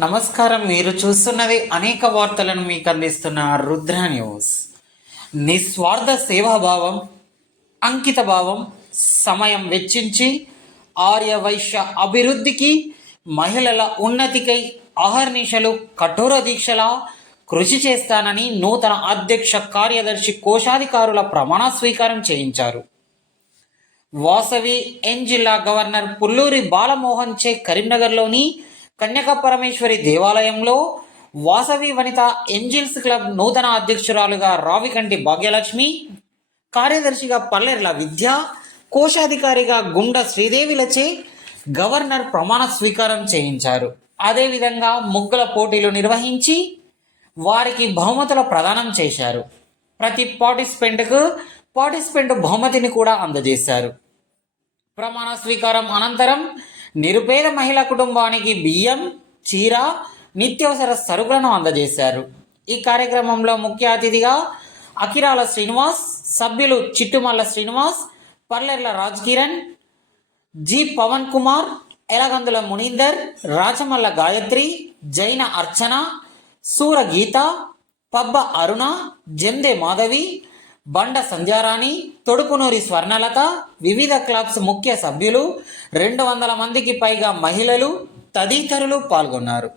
నమస్కారం. మీరు చూస్తున్నది అనేక వార్తలను మీకు అందిస్తున్న రుద్ర న్యూస్. నిస్వార్థ సేవాభావం అంకిత భావం సమయం వెచ్చించి ఆర్య వైశ్య అభివృద్ధికి మహిళల ఉన్నతికై అహర్నిశలు కఠోర దీక్షలా కృషి చేస్తానని నూతన అధ్యక్ష కార్యదర్శి కోశాధికారుల ప్రమాణ స్వీకారం చేయించారు. వాసవి ఎన్ జిల్లా గవర్నర్ పుల్లూరి బాలమోహన్ చే కరీంనగర్లోని కన్యక పరమేశ్వరి దేవాలయంలో వాసవి వనిత ఎంజిల్స్ క్లబ్ నూతన అధ్యక్షురాలుగా రావికంటి భాగ్యలక్ష్మి కార్యదర్శిగా పల్లెర్ల విద్య కోశాధికారిగా గుండ శ్రీదేవిలచే గవర్నర్ ప్రమాణ స్వీకారం చేయించారు. అదేవిధంగా ముగ్గుల పోటీలు నిర్వహించి వారికి బహుమతుల ప్రదానం చేశారు. ప్రతి పార్టిసిపెంట్కు పార్టిసిపెంట్ బహుమతిని కూడా అందజేశారు. ప్రమాణ స్వీకారం అనంతరం నిరుపేద మహిళా కుటుంబానికి బియ్యం చీర నిత్యవసర సరుకులను అందజేశారు. ఈ కార్యక్రమంలో ముఖ్య అతిథిగా అకిరాల శ్రీనివాస్ సభ్యులు చిట్టుమల్ల శ్రీనివాస్ పల్లెర్ల రాజ్ కిరణ్ జి పవన్ కుమార్ ఎలగందుల మునీందర్ రాచమల్ల గాయత్రి జైన అర్చన సూర గీత పబ్బ అరుణ జందే మాధవి బండ సంధ్యారాణి తొడుపునూరి స్వర్ణలత వివిధ క్లబ్స్ ముఖ్య సభ్యులు రెండు వందల మందికి పైగా మహిళలు తదితరులు పాల్గొన్నారు.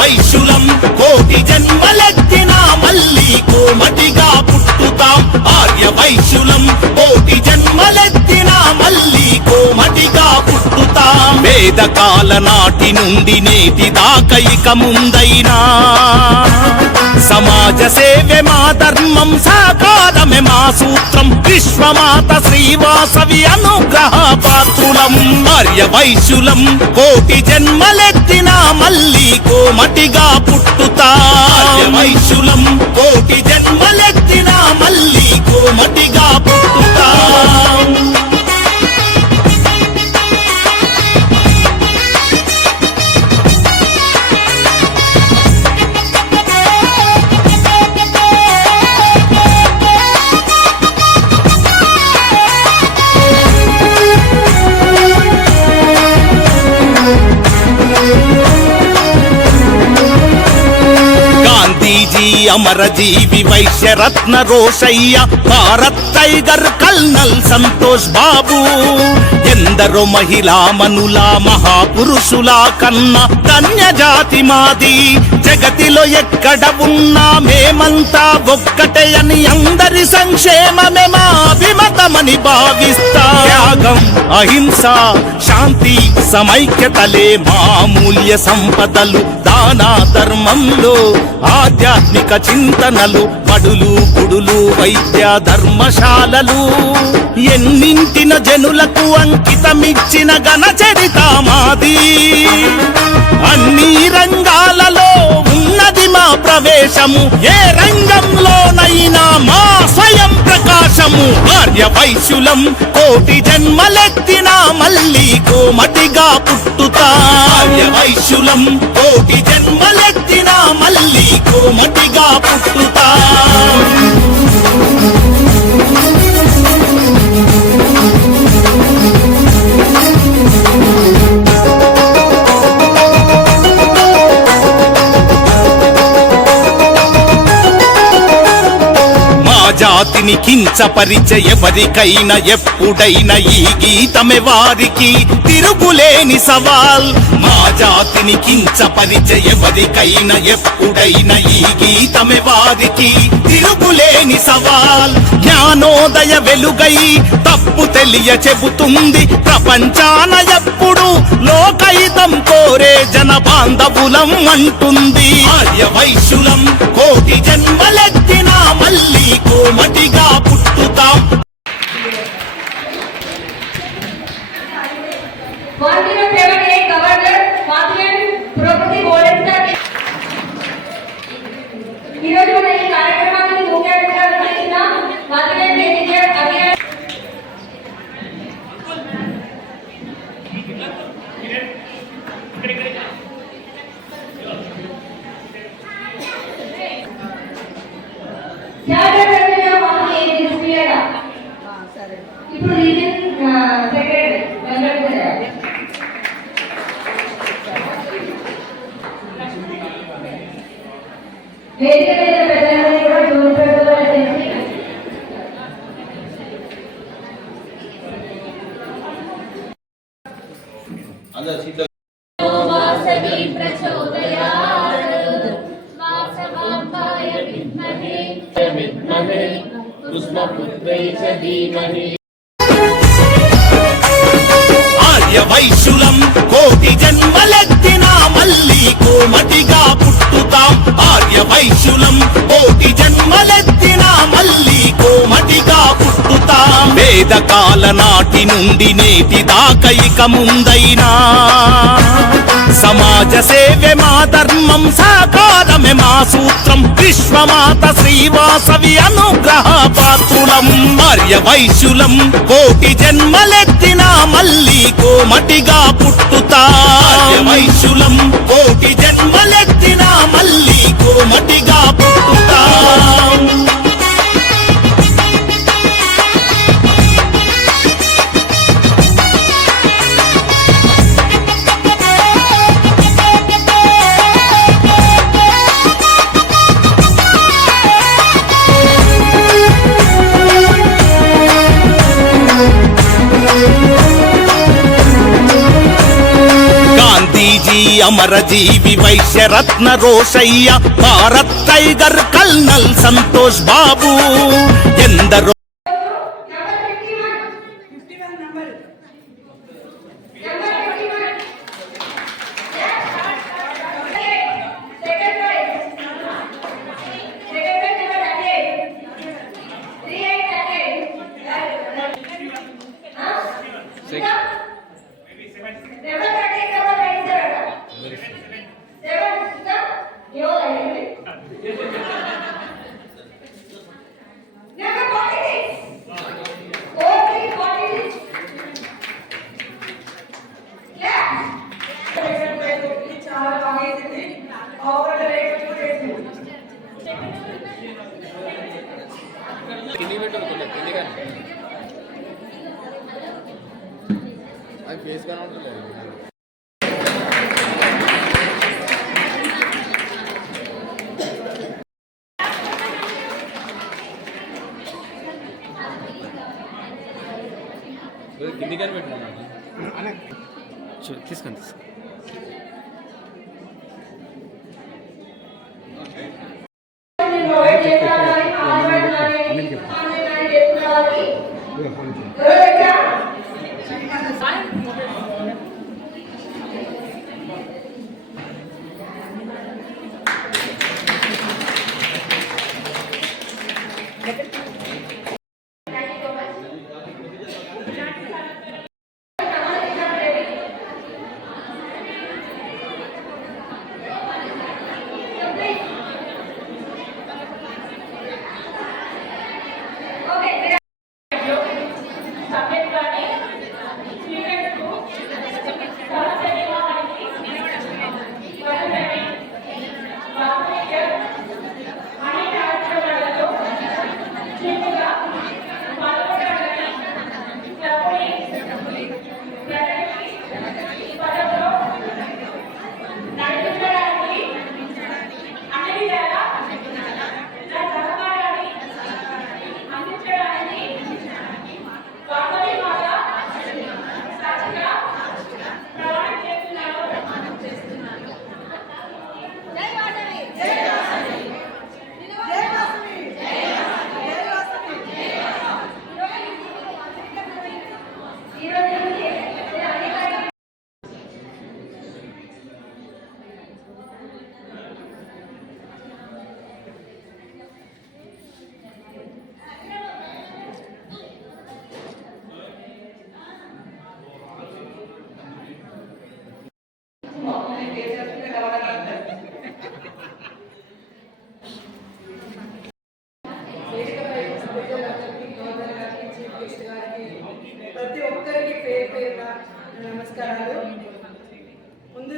వైశ్యులం కోటి జన్మలెత్తినా మళ్ళీ కోమటిగా పుట్టుతాం. ఆర్య వైశ్యులం కోటి జన్మలెత్తినా మళ్ళీ కోమటిగా పుట్టుతాం. వేదకాల నాటి నుండి నేటి దాకా ముందైనా. సమాజ సేవే మా ధర్మం సాకారమే మా సూత్రం. విశ్వమాత శ్రీవాసవి అనుగ్రహ పాత్రులం ఆర్య వైశ్యులం. కోటి జన్మలెత్తిన మళ్ళీ కోమటిగా పుట్టుతా. వైశ్యులం కోటి జన్మలెత్తిన మళ్ళీ కోమటిగా పుట్టుతా. గాంధీజీ అమరజీవి వైశ్యరత్న రోషయ్య భారత్ టైగర్ కల్నల్ సంతోష్ బాబు. ఎందరో మహిళా మనుల మహాపురుషులా కన్న ధన్య జాతి మాది. జగతిలో ఎక్కడ ఉన్నా మేమంతా ఒక్కటే అని అందరి సంక్షేమమే మా అభిమతమని భావిస్తా. త్యాగం అహింస శాంతి సమైక్యతలే మామూల్య సంపదలు. దానా ధర్మంలో ఆధ్యాత్మిక చింతనలు బడులు గుడులు వైద్య ధర్మశాలలు. ఎన్నింటిన జనులకు అంకితమిచ్చిన ఘన చరిత మాది. అన్ని రంగాలలో ఉన్నది మా ప్రవేశము. ఏ రంగంలోనైనా మా స్వయం ప్రకాశము. ఆర్య వైశ్యులం కోటి జన్మలెత్తిన మళ్ళీ కోమటిగా పుట్టుతా. ఆర్య వైశ్యులం కోటి జన్మలెత్తి మళ్ళీ కోమటిగా పుట్టుతా. జాతిని కించపరిచే ఎవరికైనా ఎప్పుడైనా ఈ గీతమే వారికి తిరుగులేని సవాల్. మా జాతిని కించపరిచే ఎవరికైనా ఎప్పుడైనా ఈ గీతమే వారికి తిరుగులేని సవాల్. జ్ఞానోదయ వెలుగై తప్పు తెలియ చెబుతుంది. ప్రపంచాన ఎప్పుడు లోకైతం కోరే జన బాంధవులం అంటుంది. ఆర్య వైశ్యులం కోటి జన్మలెత్తినా మళ్ళీ కోమటిగా పుట్టుతాం One zero seven eight Governor, Parliament, Property Board and Study. ఈరోజు మన ఈ కార్యక్రమానికి ముఖ్య అతిథిగా విచ్చేసిన పార్లమెంట్ ఎన్నికల అభియాన్ చార్టర్ వేదకాల నాటి నుండి నేటి దాకా ఇక ముందైనా. సమాజ సేవే మా ధర్మం సకాలమే మా సూత్రం. విశ్వమాత శ్రీవాసవి అనుగ్రహ పాత్రులం ఆర్య వైశ్యులం. కోటి జన్మలెత్తిన మళ్ళీ కోమటిగా పుట్టుతా. వైశ్యులం కోటి జన్మలెత్తిన మళ్ళీ కోమటిగా పుట్టుతా. అమరజీవి వైశ్యరత్న రోషయ్య భారత్ టైగర్ కల్నల్ సంతోష్ బాబు ఎందరో కింది కానీ పెట్టుకున్నాను తీసుకొని తీసుకొని.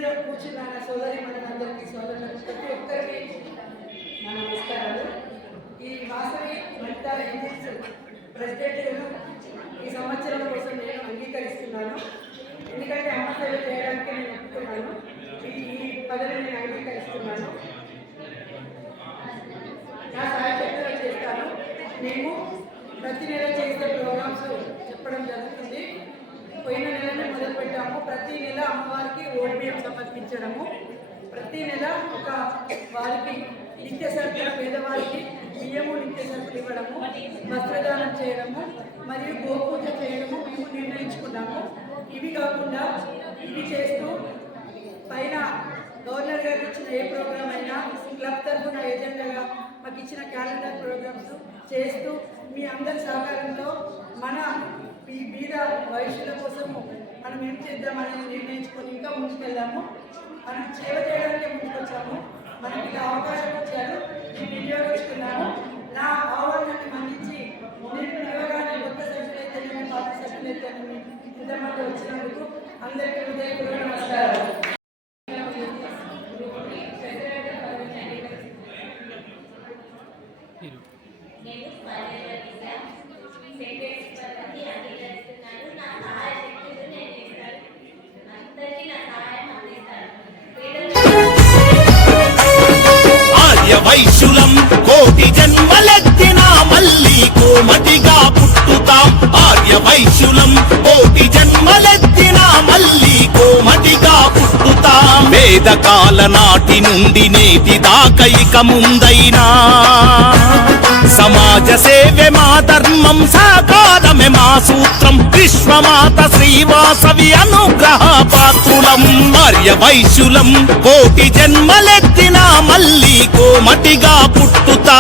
ముందుగా కూర్చున్న నా సోదరి మనందరికీ సోదరులకు ప్రతి ఒక్కరికి నా నమస్కారాలు. ఈ వాసవి వనితా యూనిట్స్ ప్రెసిడెంట్ను ఈ సంవత్సరం కోసం నేను అంగీకరిస్తున్నాను. ఎందుకంటే అమ్మ సేవ చేయడానికి నేను ఒప్పుకున్నాను. ఈ పదవి పదవిని నేను అంగీకరిస్తున్నాను. నా సాయశక్తిలో చేస్తాను. మేము ప్రతి నెల చేసే ప్రోగ్రామ్స్ చెప్పడం జరుగుతుంది. పోయిన నెలనే మొదలు పెట్టాము ప్రతి నెల అమ్మవారికి ఓడిబియ్యం సమర్పించడము. ప్రతి నెల ఒక వారికి నిత్య సరుకులు పేదవారికి బియ్యము నిత్య సరుకులు ఇవ్వడము. వస్త్రదానం చేయడము. మరియు గోపూజ చేయడము మేము నిర్ణయించుకున్నాము. ఇవి కాకుండా ఇవి చేస్తూ పైన గవర్నర్ గారికి ఇచ్చిన ఏ ప్రోగ్రామ్ అయినా క్లబ్ తరఫున ఏజెండాగా మాకు ఇచ్చిన క్యాలెండర్ ప్రోగ్రామ్స్ చేస్తూ మీ అందరి సహకారంతో మన ఈ బీద భవిష్యత్తు కోసము మనం ఏం చేద్దామని నిర్ణయించుకొని ఇంకా ముందుకెళ్దాము. మనం సేవ చేయడానికి ముందుకొచ్చాము. మనకి ఇలా అవకాశం ఇచ్చారు. నేను వినియోగించుకున్నాను. నా ఆహ్వానాన్ని మన్నించి నేను పిలవగానే కొత్త సభ్యులైతేనేమి పాత సభ్యులైతేనేమి ఇంతమంది వచ్చినందుకు అందరికీ హృదయపూర్వక నమస్కారం జన్మలెత్తిన మళ్ళీ కోమటిగా పుట్టుతాం. ఆర్య వైశ్యులం కోటి జన్మలెత్తి పుట్టుతాం వేదకాల నాటి నుండి నేటి దాకా ఇక ముందైనా. సమాజ సేవే మా ధర్మం సకాలమే మా సూత్రం. విశ్వమాత శ్రీవాసవి అనుగ్రహ పాత్రులం మర్య వైశ్యులం కోటి జన్మలెత్తిన మళ్ళీ కోమటిగా పుట్టుతా.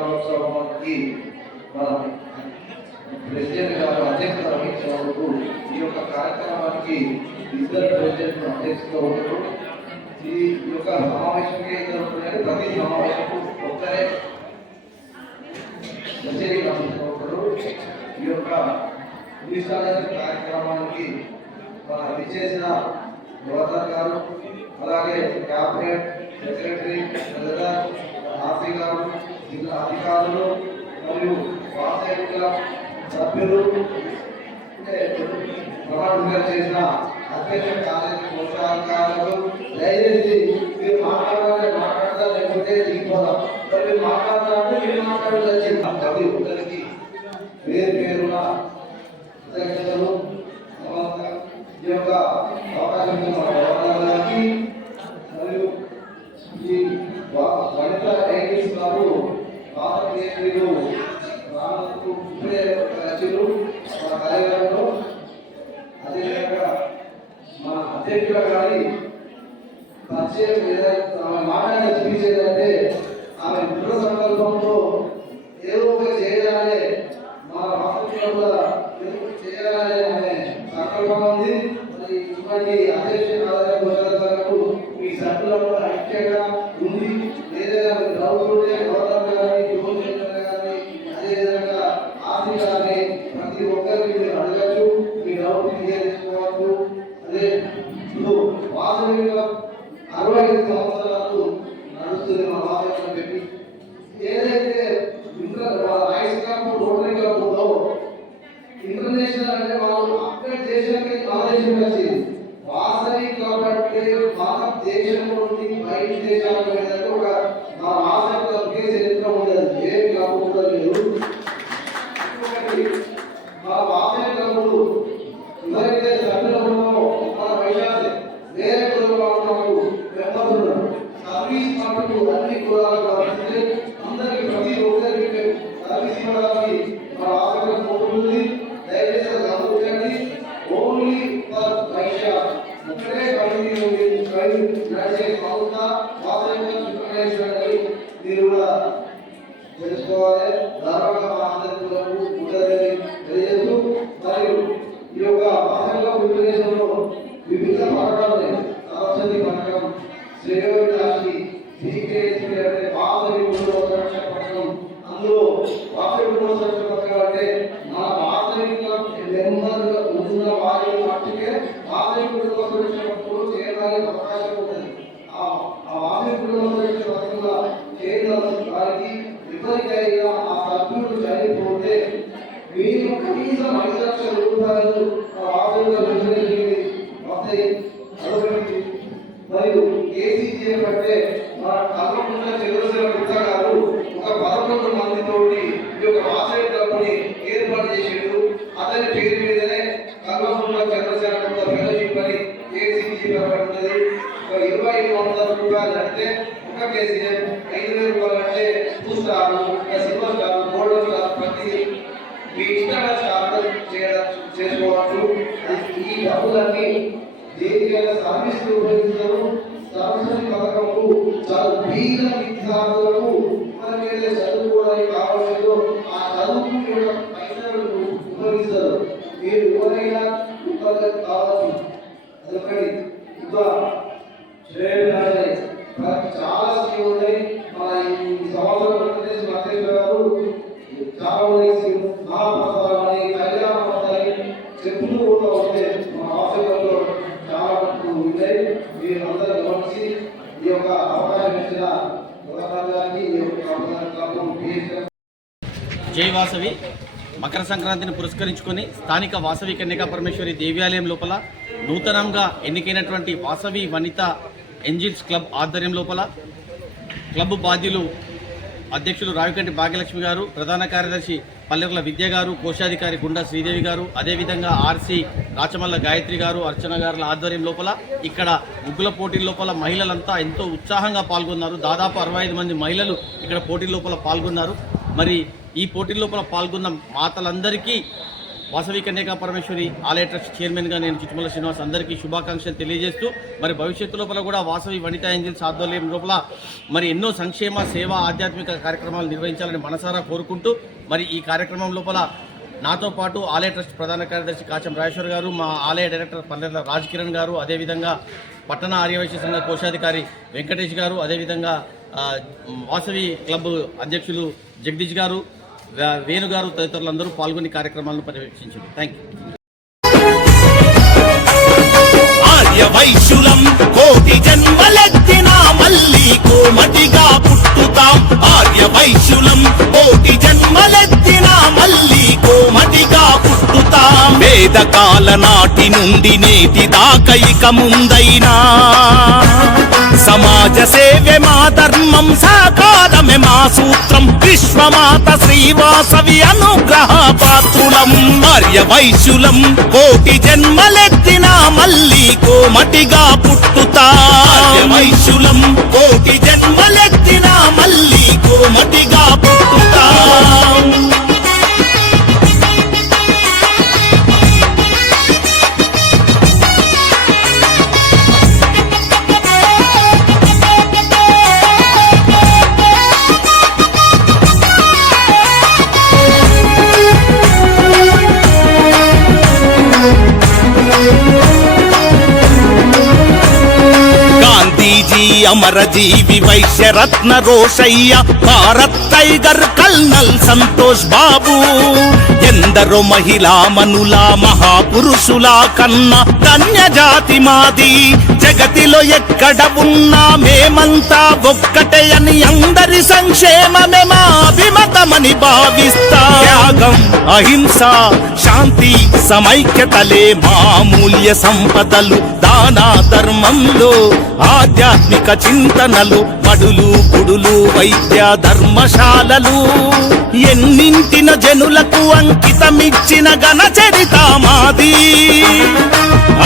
ప్రమాణ స్వీకారోత్సవానికి మన ప్రెసిడెంట్ గారు అధ్యక్షత వహించినందుకు ఈ యొక్క కార్యక్రమానికి ఇద్దరు ప్రెసిడెంట్ అధ్యక్షత ఉంటారు ఈ యొక్క సమావేశంకి ఇద్దరు ఉంటున్నారు. ప్రతి సమావేశంకు ఒక్కరే కచేరీ ఉంటారు ఈ యొక్క ఇన్స్టాలేషన్ కార్యక్రమానికి మన విచ్చేసిన గవర్నర్ గారు అలాగే క్యాబినెట్ సెక్రటరీ ట్రెజరర్ ఆర్సీ గారు జిల్లా అధికారులు మరియు వాసవిక సభ్యులు అంటే ప్రణాళిక చేసిన అధ్యక్ష కాలేజీ కోశాధికారులు దయచేసి మీరు మాట్లాడాలి మాట్లాడతా లేకపోతే దిగిపోదాం. మరి మీరు మాట్లాడతా మీరు ప్రతి ఒక్కరికి పేరు పేరున కృతజ్ఞతలు తర్వాత ఈ యొక్క అవకాశం ఇచ్చిన మన గవర్నర్ గారికి మరియు ఈ వ- వనిత రైతులు గారు భారతీయులు రానుకు ఇప్పుడే రచనలు మన కార్యక్రమంలో అదేవిధంగా మన అధ్యక్షుల గారి పరిచయం ఏదైతే ఆమె మాట్లాడిన స్పీచ్ ఏదంటే ఆమె దృఢ సంకల్పంతో ఏదో ఒకటి చేయాలి మన రాష్ట్రంలో కూడా ఏదో ఒకటి చేయాలి అనే సంకల్పం ఉంది మరి ఇటువంటి అధ్యక్ష ఆదాయ మీ సభ్యుల ఐక్యంగా ఉంది ఏదైనా డౌట్ ఉంటే Vasavi two star silver star gold star ప్రతి మీ ఇష్టంగా స్టార్ చేయడం చేసుకోవచ్చు. ఈ డబ్బులన్నీ దేనికైనా సాధిస్తూ ఉపయోగిస్తారు సరస్వతి పథకము చాలా బీద విద్యార్థులకు మనకి ఏదైతే చదువుకోవడానికి కావాల్సిందో ఆ చదువుకు ఈ యొక్క పైసలు ఉపయోగిస్తారు మీరు ఎవరైనా ఉపయోగం కావచ్చు అదొకటి ఇంకా శ్రేయోభిలాషి మనకి చాలా స్కీమ్ ఉన్నాయి మన ఈ సంవత్సరం ఆంధ్రప్రదేశ్ అధ్యక్షులు గారు చాలా ఉన్నాయి స్కీమ్ మహాప్రసాదాలని కళ్యాణ పథకాలని చెప్పులు కూడా ఉంటే మన ఆఫీసులో చాలా మటుకు ఉన్నాయి మీరు అందరూ గమనించి ఈ యొక్క అవకాశం ఇచ్చిన గవర్నర్ గారికి ఈ యొక్క క్లబ్ పిఎస్ జై వాసవి. మకర సంక్రాంతిని పురస్కరించుకొని స్థానిక వాసవి కన్యకా పరమేశ్వరి దేవాలయం లోపల నూతనంగా ఎన్నికైనటువంటి వాసవి వనిత ఎంజిల్స్ క్లబ్ ఆధ్వర్యం లోపల క్లబ్ బాధ్యులు అధ్యక్షులు రావికంటి భాగ్యలక్ష్మి గారు ప్రధాన కార్యదర్శి పల్లెకుల విద్య గారు కోశాధికారి గుండా శ్రీదేవి గారు అదేవిధంగా ఆర్సీ రాచమల్ల గాయత్రి గారు అర్చన గారుల ఆధ్వర్యం లోపల ఇక్కడ ముగ్గుల పోటీల లోపల మహిళలంతా ఎంతో ఉత్సాహంగా పాల్గొన్నారు. దాదాపు అరవై ఐదు మంది మహిళలు ఇక్కడ పోటీ లోపల పాల్గొన్నారు. మరి ఈ పోటీ లోపల పాల్గొన్న మాతలందరికీ వాసవి కన్యకా పరమేశ్వరి ఆలయ ట్రస్ట్ చైర్మన్గా నేను చిట్టుమల శ్రీనివాస్ అందరికీ శుభాకాంక్షలు తెలియజేస్తూ మరి భవిష్యత్తు లోపల కూడా వాసవి వనిత ఏంజల్స్ ఆధ్వర్యం లోపల మరి ఎన్నో సంక్షేమ సేవా ఆధ్యాత్మిక కార్యక్రమాలు నిర్వహించాలని మనసారా కోరుకుంటూ మరి ఈ కార్యక్రమం లోపల నాతో పాటు ఆలయ ట్రస్ట్ ప్రధాన కార్యదర్శి కాచం రాజేశ్వర్ గారు మా ఆలయ డైరెక్టర్ పల్లెల రాజ్ కిరణ్ గారు అదేవిధంగా పట్టణ ఆర్యవైశ్య సంఘ కోశాధికారి వెంకటేష్ గారు అదేవిధంగా వాసవి క్లబ్ అధ్యక్షులు జగదీష్ గారు వేణుగారు తదితరులందరూ పాల్గొని కార్యక్రమాలను పర్యవేక్షించారు. థ్యాంక్ యూ ఆర్య వైశ్యులం కోటి జన్మలెత్తినా మళ్ళీ కోమటిగా పుట్టుతాం. ఆర్య వైశ్యులం కోటి జన్మలెత్తినా మళ్ళీ కోమటిగా పుట్టుతాం. వేదకాల నాటి నుండి నేటి దాకైక ముందైనా. సమాజ సేవే మా ధర్మం సకాలమే మా సూత్రం. విశ్వమాత శ్రీవాసవి అనుగ్రహ పాత్రులం ఆర్య వైశ్యులం. కోటి జన్మలెత్తిన మళ్ళీ కోమటిగా పుట్టుతా. వైశ్యులం కోటి జన్మలెత్తిన మళ్ళీ కోమటిగా పుట్టుతా. అమరజీవి వైశ్యరత్న రోషయ్య భారత్ టైగర్ కల్నల్ సంతోష్ బాబు. ఎందరో మహిళా మనుల మహాపురుషుల కన్న ధన్యజాతి మాది. జగతిలో ఎక్కడ ఉన్నా మేమంతా ఒక్కటే అని అందరి సంక్షేమమే మా అభిమతమని భావిస్తా. త్యాగం అహింస శాంతి సమైక్యతలే మా మూల్య సంపదలు. దానా ధర్మంలో ఆధ్యాత్మిక చింతనలు పడులు గుడులు వైద్య ధర్మశాలలు. ఎన్నింటిన జనులకు అంకితమిచ్చిన ఘన చరిత మాది.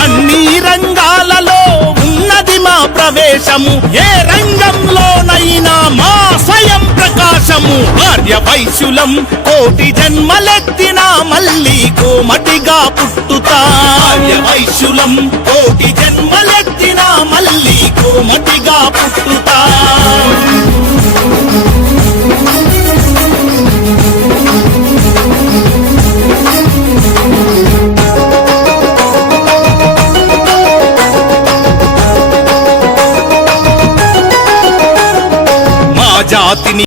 అన్ని రంగాలలో మహిమా మా ప్రవేశము. ఏ రంగంలోనైనా మా స్వయం ప్రకాశము. ఆర్య వైశ్యులం కోటి జన్మలెత్తిన మళ్ళీ కోమటిగా పుట్టుతా. ఆర్య వైశ్యులం కోటి జన్మలెత్తిన మళ్ళీ కోమటిగా పుట్టుతా. జాతిని